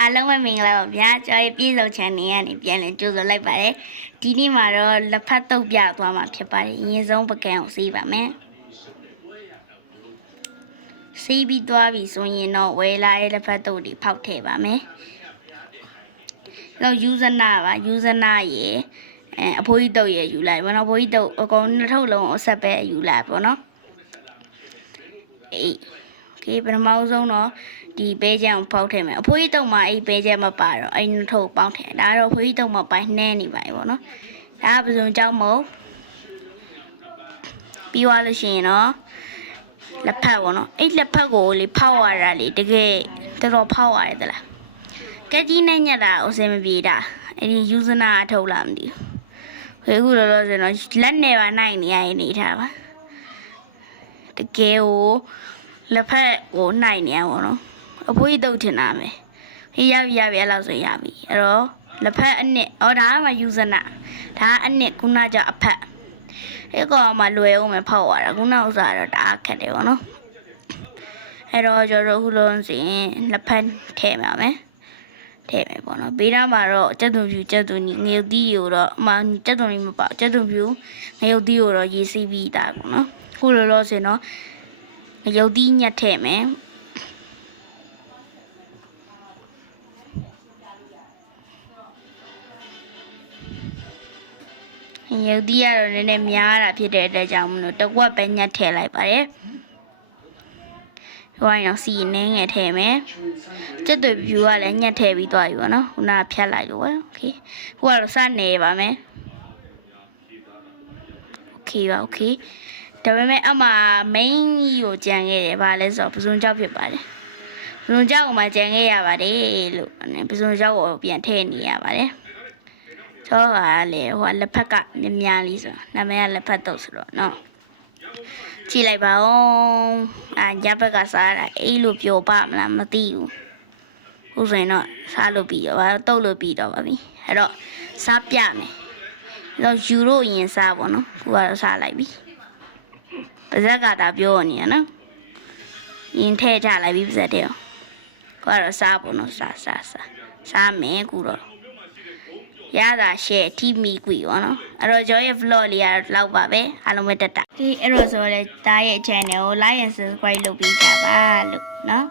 အားလုံးပဲမင်္ဂလာပါဗျာကျွန်တော်ပြည်စုံ channel ကနေပြန်လည်ကြိုဆိုလိုက်ပါတယ်ဒီနေ့မှာတော့လက်ဖက်တုပ်ပြသွားမှာဖြစ်ပါတယ်အရင်ဆုံးပကံကိုစီးပါမယ်စီးပြီးသွားပြီဆိုရင်တော့ဝယ်လာတဲ့လက်ဖက်တုပ်တွေဖောက်ထည့်ပါမယ်တော့ယူဇနာပါယူဇနာရေအဖိုးကြီးတုပ်ရေယူလိုက်ဘောနော်အဖိုးကြီးတုပ်အကုန်နှစ်ထုပ်လုံးအဆက်ပဲယူလိုက်ပေါ့နော်အေးပထမဆုံးတော့ဒီပဲချမ်းကိုဖောက်ထည့်မယ်အဖိုးကြီးတုံမှာအဲ့ပဲချမ်းမပါတော့အဲ့နှစ်ထုပ်ပေါင်းထည့်ဒါတော့အဖိုးကြီးတုံမှာပိုင်းနှဲနေပါပြီပေါ့နော်ဒါကပစုံကြောင့်မို့ပြီးသွားလို့ရှိရင်တော့လက်ဖက်ပေါ့နော်အဲ့လက်ဖက်ကိုလေဖောက်ရတာလေတကယ်တော်တော်ဖောက်ရတယ်သလားကဲကြီးနဲ့ညက်တာအစင်မပြေတာအဲ့ဒီယူဇနာအထုတ်လာမသိဘူးခုလောလောဆယ်တော့လက်နဲ့ပါနိုင်နေရရင်နေထားပါတကယ်ကိုလက်ဖက်ကိုနိုင်နေရပါတော့အဖိုးကြီးတုတ်ထင်တာမယ်ဟေးရပြီအဲ့လောက်ဆိုရပြီအဲ့တော့လက်ဖက်အနှစ်ဒါကမှယူဇနာဒါကအနှစ်ခုနကျအဖက်အဲ့ကောင်မှလွယ်အောင်မဖောက်ရတာခုနဥစ္စာတော့တအားခက်တယ်ပေါ့နော်အဲ့တော့ကျွန်တော်ခုလုံးစင်လက်ဖက်ထည့်ပါမယ်ထည့်မယ်ပေါ့နော်ဘေးနားမှာတော့ကြက်သွန်ဖြူကြက်သွန်ငရုတ်သီးကိုတော့အမှကြက်သွန်မပေါ့ကြက်သွန်ဖြူငရုတ်သီးကိုတော့ရေးစီးပြီးသားပေါ့နော်ခုလောလောဆင်တော့ငရုတ်သီးညက်ထည့်မယ်ရုပ်သီးကတော့နည်းနည်းများတာဖြစ်တဲ့အတွက်ကြောင့်မလို့တစ်ဝက်ပဲညှက်ထည့်လိုက်ပါတယ်။ဟိုအောင်စီနင်းငယ်ထည့်မယ်။ကျက်သွေးဖြူကလည်းညှက်ထည့်ပြီးသွားပြီပေါ့နော်။ခုနကဖြတ်လိုက်လို့ပဲ။ Okay ။ဟိုကတော့စနေပါမယ်။ Okay ပါ Okay ။ဒါပေမဲ့အမှ main ကြီးကိုကြံခဲ့တယ်။ဘာလဲဆိုတော့ပစုံကြောက်ဖြစ်ပါတယ်။ပစုံကြောက်ကိုမှကြံခဲ့ရပါတယ်လို့ပစုံကြောက်ကိုပြန်ထည့်နေရပါတယ်။ကျော်ကလည်းဟိုလက်ဖက်ကများလေးဆိုနာမည်ကလက်ဖက်တုပ်ဆိုတော့နော်ကြည့်လိုက်ပါဦးညဘက်ကစားတာအေးလို့ပြောပါမလားမသိဘူးဥဆိုရင်တော့စားလို့ပြီးတော့တုပ်လို့ပြီးတော့ပါပြီအဲ့တော့စားပြမယ်တော့ယူလို့ရင်စားပေါ့နော်ခုကတော့စားလိုက်ပြီပါဇက်ကတာပြောနေရနော်ရင်ထဲချလိုက်ပြီပါဇက်တဲ့ခုကတော့စားပေါ့နော်စားမယ်ခုတော့ရတာရှယ်ထိမိကွီပေါ့နော်အဲ့တော့ကျွန်တော်ရဲ့ vlog လေးကတော့လောက်ပါပဲအားလုံးပဲတက်တာဒီအဲ့တော့ဆိုတော့လေဒါရဲ့ channel ကို like and subscribe လုပ်ပေးကြပါလို့နော်